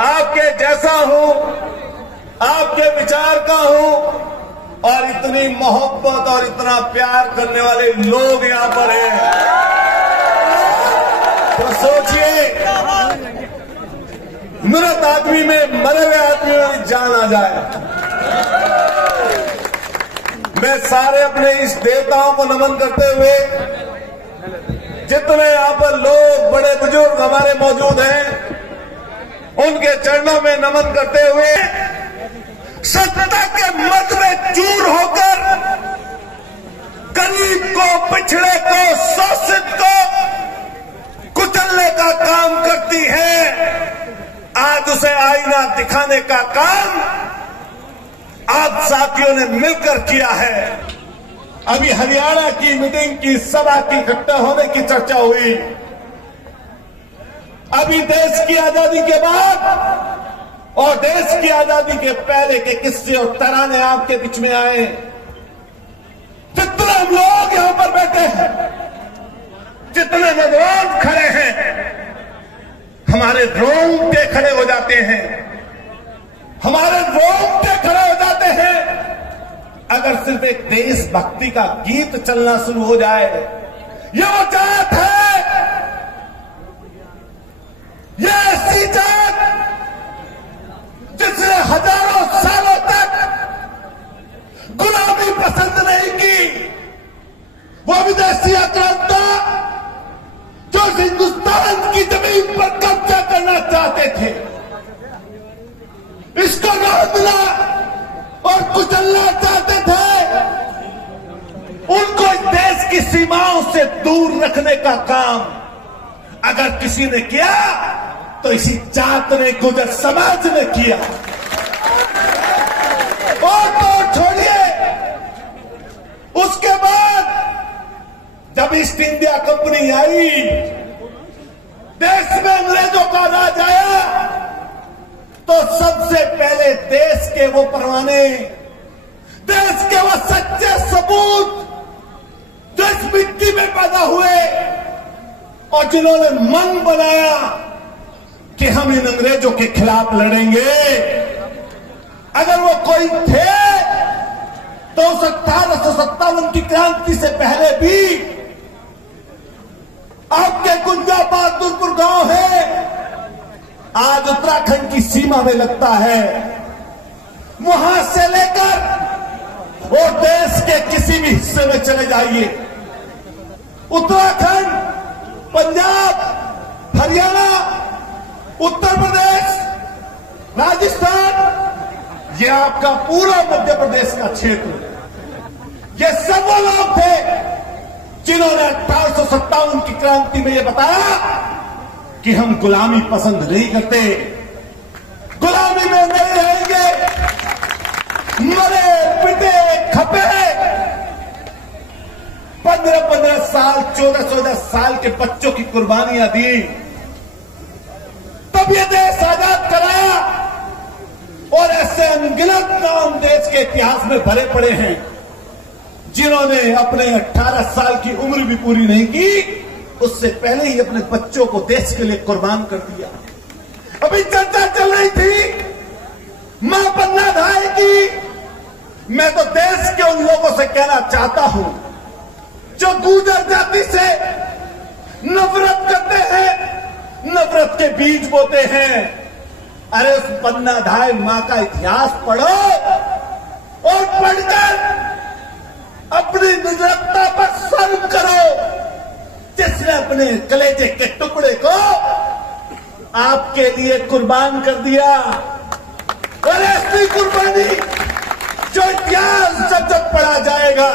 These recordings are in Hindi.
आपके जैसा हूं, आपके विचार का हूं और इतनी मोहब्बत और इतना प्यार करने वाले लोग यहां पर हैं। तो सोचिए, मृत आदमी में मरे हुए आदमी में जान आ जाए। मैं सारे अपने इस देवताओं को नमन करते हुए, जितने यहां पर लोग बड़े बुजुर्ग हमारे मौजूद हैं, उनके चरणों में नमन करते हुए सत्ता के मद में चूर होकर गरीब को, पिछड़े को, शोषित को कुचलने का काम करती है, आज उसे आईना दिखाने का काम आप साथियों ने मिलकर किया है। अभी हरियाणा की मीटिंग की सभा की इकट्ठा होने की चर्चा हुई। अभी देश की आजादी के बाद और देश की आजादी के पहले के किस्से और तराने आपके बीच में आए। जितने लोग यहां पर बैठे हैं, जितने नौजवान खड़े हैं, हमारे रोंगटे खड़े हो जाते हैं, हमारे रोंगटे खड़े हो जाते हैं अगर सिर्फ एक देशभक्ति का गीत चलना शुरू हो जाए। ये वो जात है, ये ऐसी जात जिसने हजारों सालों तक गुलामी पसंद नहीं की, वो विदेशी आक्रांता जो हिंदुस्तान की जमीन पर कब्जा करना चाहते थे, इसको रोकना और कुचलना चाहते थे, उनको इस देश की सीमाओं से दूर रखने का काम अगर किसी ने किया तो इसी जात ने, गुजर समाज ने किया। और तो छोड़िए, उसके बाद जब ईस्ट इंडिया कंपनी आई, देश में अंग्रेजों का राज आया, तो सबसे पहले देश के वो परवाने, देश के वो सच्चे सबूत जो इस मिट्टी में पैदा हुए और जिन्होंने मन बनाया कि हम इन अंग्रेजों के खिलाफ लड़ेंगे, अगर वो कोई थे तो उस 1857 की क्रांति से पहले भी आपके गुंजा बहादुरपुर गांव है, आज उत्तराखंड की सीमा में लगता है, वहां से लेकर और देश के किसी भी हिस्से में चले जाइए, उत्तराखंड, पंजाब, हरियाणा, उत्तर प्रदेश, राजस्थान, ये आपका पूरा मध्य प्रदेश का क्षेत्र, ये सब वो लोग थे जिन्होंने 1857 की क्रांति में ये बताया कि हम गुलामी पसंद नहीं करते, गुलामी में नहीं रहेंगे, मरे पिटे खपे 15-15 साल, 14-14 साल के बच्चों की कुर्बानियां दी, तब ये देश आजाद कराया। और ऐसे अनगिनत नाम देश के इतिहास में भरे पड़े हैं जिन्होंने अपने 18 साल की उम्र भी पूरी नहीं की, उससे पहले ही अपने बच्चों को देश के लिए कुर्बान कर दिया। अभी चर्चा चल रही थी मां पन्ना धाय की। मैं तो देश के उन लोगों से कहना चाहता हूं जो गुर्जर जाति से नफरत करते हैं, नफरत के बीज बोते हैं, अरे उस पन्ना धाय मां का इतिहास पढ़ो और पढ़कर अपनी निर्लजता पर शर्म करो, जिसने अपने कलेजे के टुकड़े को आपके लिए कुर्बान कर दिया। और ऐसी कुर्बानी जो इतिहास जब पढ़ा जाएगा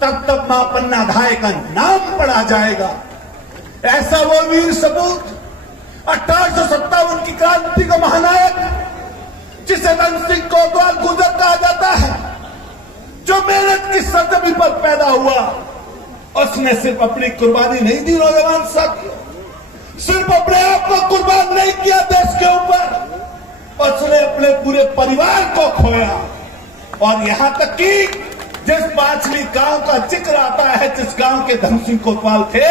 तब मां पन्ना धाय का नाम पढ़ा जाएगा। ऐसा वो वीर सपूत, 1857 की क्रांति का महानायक, जिसे रण सिंह कोतवाल गुर्जर कहा जाता है, जो मेहनत की सरजमी पर पैदा हुआ, उसने सिर्फ अपनी कुर्बानी नहीं दी नौजवान साथियों, सिर्फ अपने आप को कुर्बान नहीं किया देश के ऊपर, उसने अपने पूरे परिवार को खोया। और यहां तक कि जिस पांचवी गांव का जिक्र आता है, जिस गांव के धन सिंह कोतवाल थे,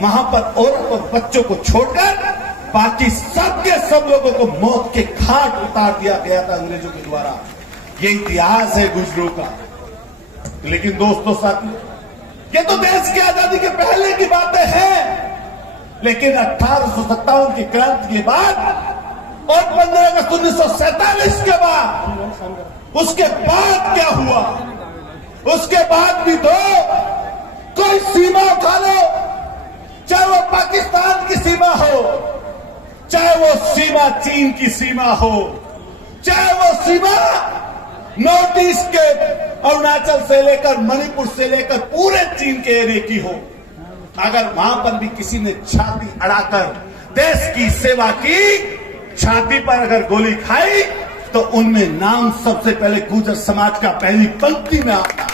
वहां पर औरत और बच्चों को छोड़कर बाकी सबके सब लोगों को मौत के घाट उतार दिया गया था अंग्रेजों के द्वारा। ये इतिहास है गुजरों का। लेकिन दोस्तों साथियों, ये तो देश की आजादी के पहले की बातें हैं, लेकिन 1857 की क्रांति के बाद और 15 अगस्त 1947 के बाद, उसके बाद क्या हुआ? उसके बाद भी तो कोई सीमा उठा लो, चाहे वो पाकिस्तान की सीमा हो, चाहे वो सीमा चीन की सीमा हो, चाहे वो सीमा नॉर्थ ईस्ट के अरुणाचल से लेकर मणिपुर से लेकर पूरे चीन के एरिया की हो, अगर वहां पर भी किसी ने छाती अड़ाकर देश की सेवा की, छाती पर अगर गोली खाई, तो उनमें नाम सबसे पहले गुर्जर समाज का पहली पंक्ति में आता,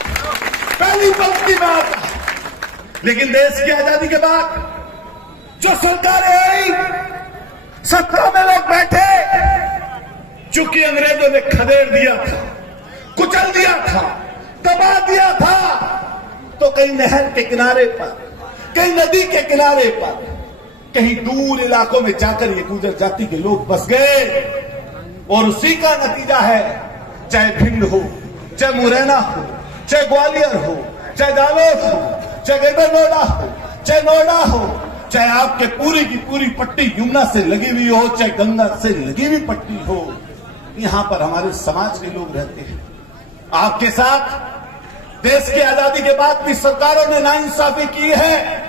पहली पंक्ति में आता। लेकिन देश की आजादी के बाद जो सरकारें आई, सत्ता में लोग बैठे, चूंकि अंग्रेजों ने खदेड़ दिया था, कुचल दिया था, दबा दिया था, तो कहीं नहर के किनारे पर, कहीं नदी के किनारे पर, कहीं दूर इलाकों में जाकर ये गुर्जर जाति के लोग बस गए। और उसी का नतीजा है, चाहे भिंड हो, चाहे मुरैना हो, चाहे ग्वालियर हो, चाहे जालौर हो, चाहे ग्रेटर नोएडा हो, चाहे नोएडा हो, चाहे आपके पूरी की पूरी पट्टी यमुना से लगी हुई हो, चाहे गंगा से लगी हुई पट्टी हो, यहां पर हमारे समाज के लोग रहते हैं। आपके साथ देश की आजादी के बाद भी सरकारों ने नाइंसाफी की है।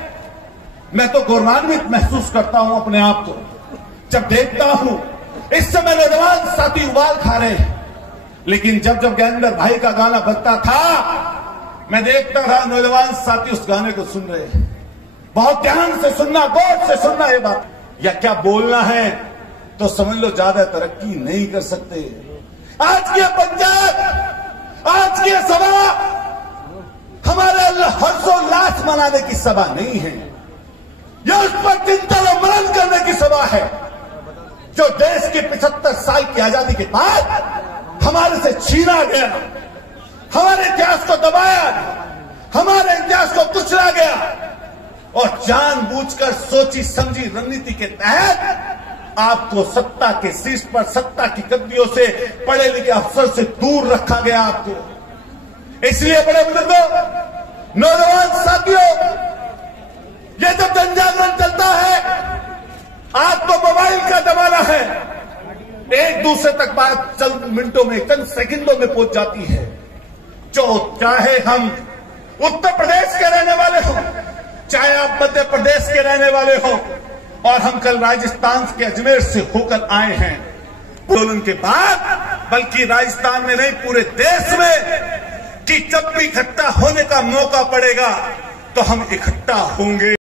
मैं तो गौरवान्वित महसूस करता हूं अपने आप को, जब देखता हूं इस समय नौजवान साथी उबाल खा रहे हैं, लेकिन जब जब ज्ञानेंद्र भाई का गाना बजता था, मैं देखता था नौजवान साथी उस गाने को सुन रहे हैं। बहुत ध्यान से सुनना, गौर से सुनना ये बात, या क्या बोलना है तो समझ लो ज्यादा तरक्की नहीं कर सकते। आज की पंचायत, आज की सभा हमारे हर्षोल्लास मनाने की सभा नहीं है, यह उस पर चिंतन और मनन करने की सभा है जो देश के 75 साल की आजादी के बाद हमारे से छीना गया, हमारे इतिहास को दबाया, हमारे इतिहास को कुचला गया, और जानबूझकर सोची समझी रणनीति के तहत आपको सत्ता के शीर्ष पर, सत्ता की गद्दियों से, पढ़े लिखे अफसर से दूर रखा गया आपको। इसलिए बड़े बुजुर्गों, नौजवान साथियों, ये जब जनजागरण चलता है, आज तो मोबाइल का जमाना है, एक दूसरे तक बात चंद मिनटों में, चंद सेकंडों में पहुंच जाती है। जो चाहे हम उत्तर प्रदेश के रहने वाले हो, चाहे आप मध्य प्रदेश के रहने वाले हो, और हम कल राजस्थान के अजमेर से होकर आए हैं, आंदोलन के बाद, बल्कि राजस्थान में नहीं पूरे देश में, कि जब भी इकट्ठा होने का मौका पड़ेगा तो हम इकट्ठा होंगे।